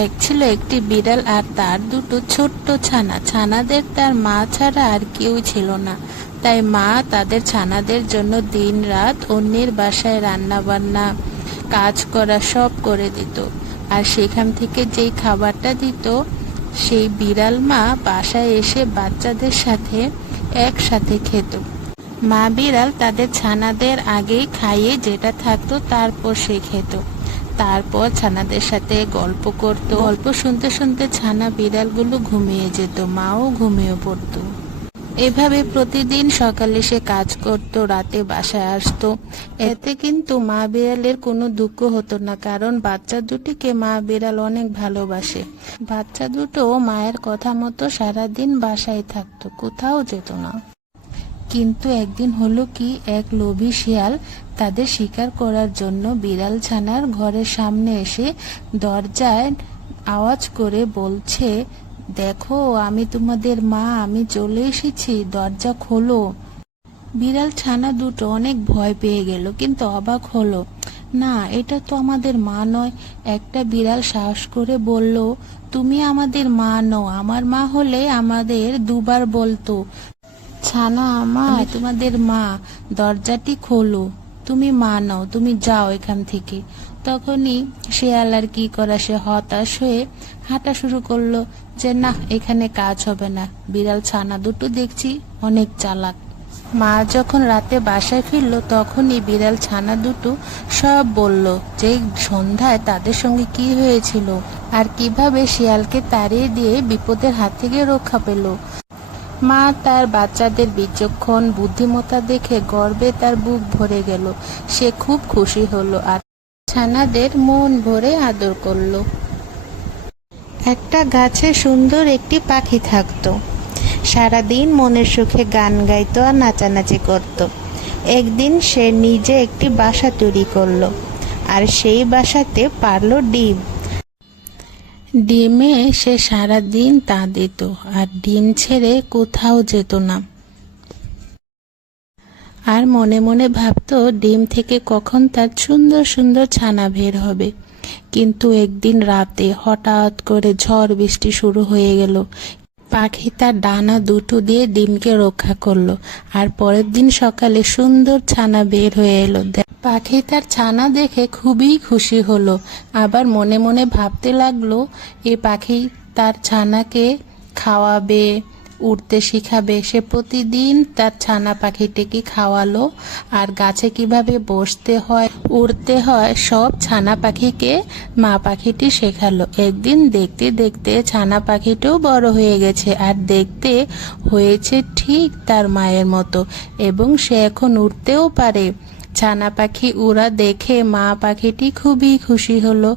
এক ছিল একটি বিড়াল আর তার দুটো ছোট্ট ছানা। ছানাদের তার মা ছাড়া আর কেউ ছিল না। তাই মা তাদের ছানাদের জন্য দিন রাত অন্যের বাসায় রান্না বান্না, কাজ করা সব করে দিত। আর সেখান থেকে যেই খাবারটা দিত, সেই বিড়াল মা বাসায় এসে বাচ্চাদের সাথে একসাথে খেত। মা বিড়াল তাদের ছানাদের আগেই খাইয়ে যেটা থাকতো তারপর সে খেত। তারপর ছানাদের সাথে গল্প করত। গল্প শুনতে শুনতে ছানা বিড়ালগুলো ঘুমিয়ে যেত, মাও ঘুমিয়ে পড়তো। এভাবে প্রতিদিন সকালে সে কাজ করত, রাতে বাসায় আসতো। এতে কিন্তু মা বিড়ালের কোনো দুঃখ হতো না, কারণ বাচ্চা দুটিকে মা বিড়াল অনেক ভালোবাসে। বাচ্চা দুটো মায়ের কথা মতো সারাদিন বাসায় থাকতো, কোথাও যেত না। কিন্তু একদিন হলো কি, এক লোভী শিয়াল তাদের শিকার করার জন্য বিড়াল ছানার ঘরের সামনে এসে দরজায় আওয়াজ করে বলছে, দেখো আমি তোমাদের মা, আমি চলে এসেছি, দরজা খোলো। বিড়াল ছানা দুটো অনেক ভয় পেয়ে গেল, কিন্তু অবাক হলো, না এটা তো আমাদের মা নয়। একটা বিড়াল সাহস করে বলল, তুমি আমাদের মা নও, আমার মা হলে আমাদের দুবার বলতো, ছানা আমার, তোমাদের মা, দরজাটি খোলো, তুমি মা নও, তুমি যাও এখান থেকে। তখনই শিয়াল আর কি করা, সে হতাশ হয়ে হাঁটা শুরু করলো, যে না এখানে কাজ হবে না, বিড়াল ছানা দুটো দেখছি অনেক চালাক। মা যখন রাতে বাসায় ফিরলো, তখনই বিড়াল ছানা দুটো সব বলল, যে সন্ধ্যায় তাদের সঙ্গে কি হয়েছিল আর কিভাবে শিয়ালকে তাড়িয়ে দিয়ে বিপদের হাত থেকে রক্ষা পেল। মা তার বাচ্চাদের বিচক্ষণ বুদ্ধিমত্তা দেখে গর্বে তার বুক ভরে গেল। সে খুব খুশি হলো আর ছানাদের মন ভরে আদর করলো। একটা গাছে সুন্দর একটি পাখি থাকতো। সারাদিন মনের সুখে গান গাইতো আর নাচানাচি করত। একদিন সে নিজে একটি বাসা তৈরি করলো, আর সেই বাসাতে পারলো ডিম। ডিমে সে সারাদিন তা দিত, আর ডিম ছেড়ে কোথাও যেত না। আর মনে মনে ভাবতো ডিম থেকে কখন তার সুন্দর সুন্দর ছানা বের হবে। কিন্তু একদিন রাতে হঠাৎ করে ঝড় বৃষ্টি শুরু হয়ে গেল। পাখি তার ডানা দুটো দিয়ে ডিমকে রক্ষা করলো, আর পরের দিন সকালে সুন্দর ছানা বের হয়ে এলো। পাখি তার ছানা দেখে খুবই খুশি হলো। আবার মনে মনে ভাবতে লাগলো, এ পাখি তার ছানাকে খাওয়াবে, উড়তে শিখাবে। সে প্রতিদিন তার ছানা পাখিটিকে খাওয়ালো, আর গাছে কিভাবে বসতে হয়, উড়তে হয়, সব ছানা পাখিকে মা পাখিটি শেখালো। একদিন দেখতে দেখতে ছানা পাখিটিও বড় হয়ে গেছে, আর দেখতে হয়েছে ঠিক তার মায়ের মতো, এবং সে এখন উড়তেও পারে। ছানা পাখি উড়া দেখে মা পাখিটি খুবই খুশি হলো।